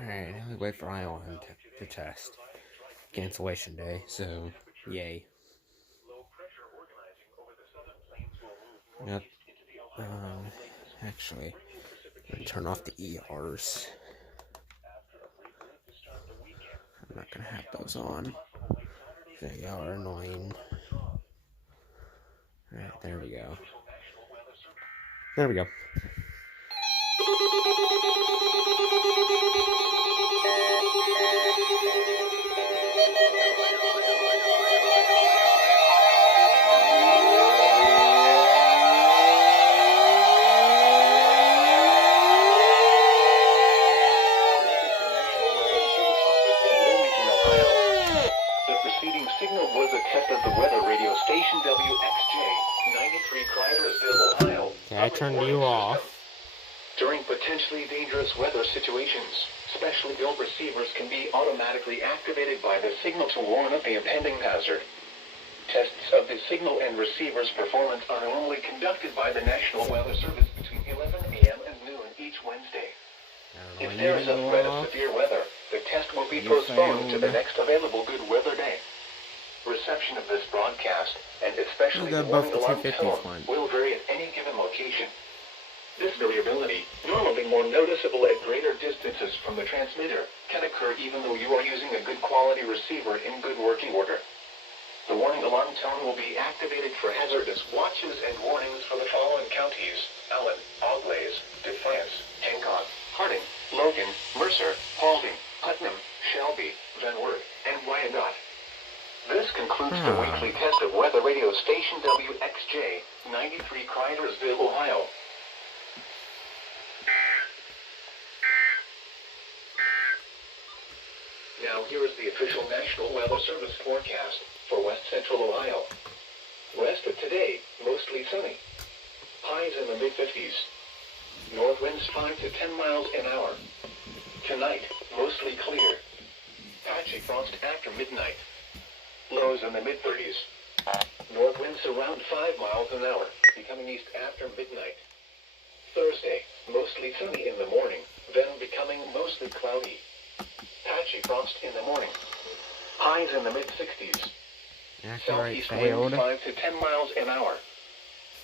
Alright, now we wait for Iowa to test. Cancellation day, so yay. Yep. Actually, I'm gonna turn off the ERs. I'm not gonna have those on. They are annoying. Alright, there we go. There we go. Signal was a test of the weather radio station WXJ 93 Crydersville, Ohio. Okay, I turned you off. During potentially dangerous weather situations, specially built receivers can be automatically activated by the signal to warn of the impending hazard. Tests of the signal and receiver's performance are normally conducted by the National Weather Service between 11 a.m. and noon each Wednesday. If there is a threat of severe weather, the test will be postponed to the next available good weather day. Reception of this broadcast, and especially the warning alarm tone, will vary at any given location. This variability, normally more noticeable at greater distances from the transmitter, can occur even though you are using a good quality receiver in good working order. The warning alarm tone will be activated for hazardous watches and warnings for the following counties: Allen, Auglaize, Defiance, Hancock, Harding, Logan, Mercer, Paulding, Putnam, Shelby, Van Wert, and Wyandotte. This concludes the weekly test of weather radio station WXJ 93 Crydersville, Ohio. Now here is the official National Weather Service forecast for West Central Ohio. Rest of today, mostly sunny. Highs in the mid-50s. North winds 5 to 10 miles an hour. Tonight, mostly clear. Patchy frost after midnight. Lows in the mid-30s. North winds around 5 miles an hour, becoming east after midnight. Thursday, mostly sunny in the morning, then becoming mostly cloudy. Patchy frost in the morning. Highs in the mid-60s. Southeast winds 5 to 10 miles an hour.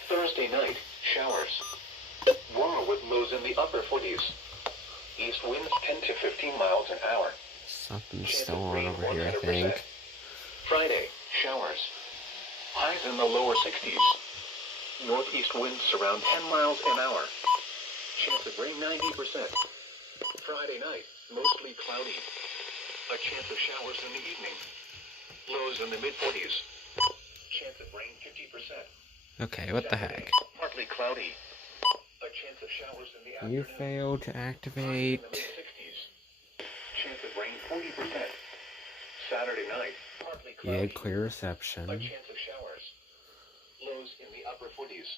Thursday night, showers. Warmer with lows in the upper 40s. East winds 10 to 15 miles an hour. Something's still on over here, I think. Friday, showers. Highs in the lower 60s. Northeast winds around 10 miles an hour. Chance of rain 90%. Friday night, mostly cloudy. A chance of showers in the evening. Lows in the mid-40s. Chance of rain 50%. Okay, what the heck? Partly cloudy. A chance of showers in the afternoon. You failed to activate. Chance of rain 40%. Saturday night, partly cloudy. Yeah, clear reception. A chance of showers. Lows in the upper 40s.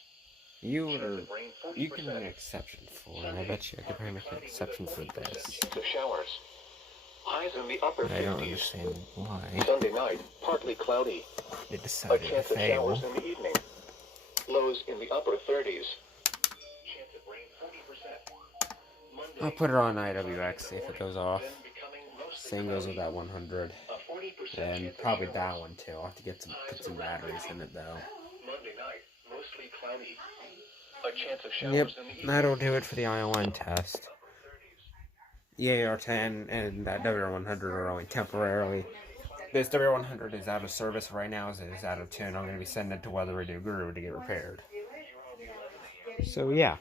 You can make an exception for it. I bet you I could probably make an exception for this. Chance of showers. Highs in the upper 50s. I don't understand why. Sunday night, partly cloudy. They decided to chance of fail. showers in the evening. Lows in the upper 30s. Chance of rain 40%. Monday, I'll put it on IWX, see if it goes off. Same goes with that 100. And probably that one too. I'll have to put some batteries in it though. Monday night, mostly cloudy. A chance of showers in the evening. That'll do it for the IO1 test. EAR10 and that WR100 are only temporarily. This WR100 is out of service right now as it is out of tune. I'm going to be sending it to Weather Radio Guru to get repaired. So yeah.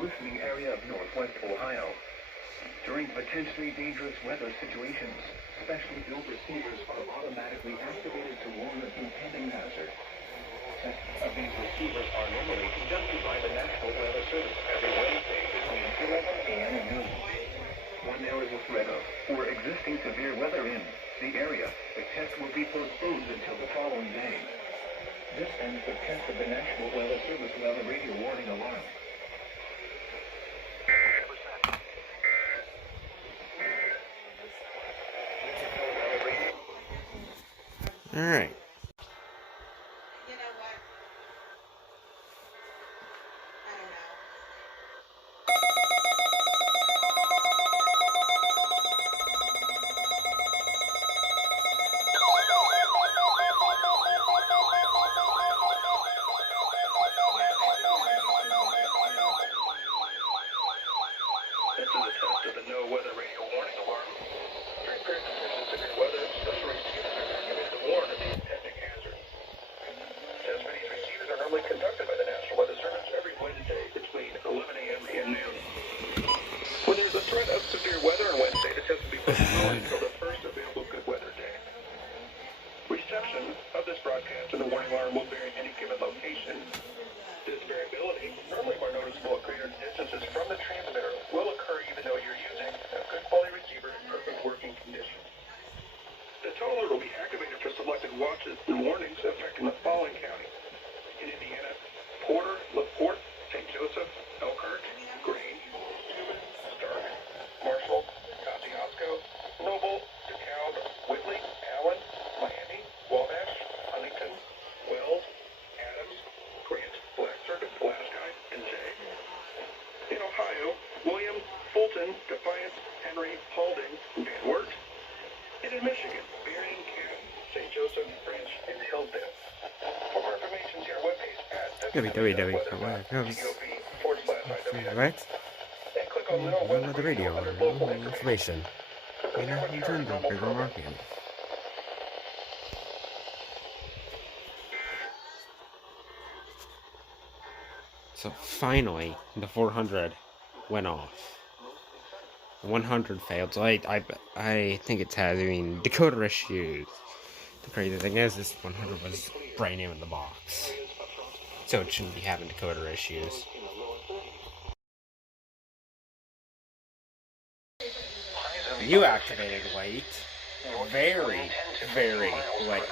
Listening area of northwest Ohio. During potentially dangerous weather situations, specially built receivers are automatically activated to warn of impending hazard. Tests of these receivers are normally conducted by the National Weather Service every Wednesday between 11 a.m. and noon. When there is a threat of or existing severe weather in the area, the test will be postponed until the following day. This ends the test of the National Weather Service weather radio warning alarm. Alright. This is a test of the no weather radio warning alarm. During periods of severe weather, special receivers are activated to warn of the impending hazard. Tests for these receivers are normally conducted by the National Weather Service every Wednesday between 11 a.m. and noon. When there's a threat of severe weather on Wednesday, the test will be postponed until the first available good weather day. Reception of this broadcast and the warning alarm will vary in any given location. This variability, normally more noticeable at greater distances from the transmitter, will occur even though you're using a good quality receiver in perfect working condition. The toll alert will be activated for selected watches and warnings affecting the following counties. In Indiana, Porter, LaPorte, St. Joseph, Elkhart, Grange, Steuben, Stark, Marshall, Kosciuszko, Noble, DeKalb, Whitley, Allen, Miami, Wabash, Huntington, Wells, Adams, Grant, Blacksburg, Pulaski, and Jay. In Ohio, William, Fulton, Defiance, Henry, Paulding, Van Wert. And in Michigan, Marion, Canton, St. Joseph, Branch, and Hillsdale. For more information, see our webpage at www.gov.gov/IWW. And click on The radio under local information. We now return to normal program. So finally, the 400 went off. 100 failed. So I think it's having decoder issues. The crazy thing is, this 100 was brand new in the box, so it shouldn't be having decoder issues. You activated late. Very, very late.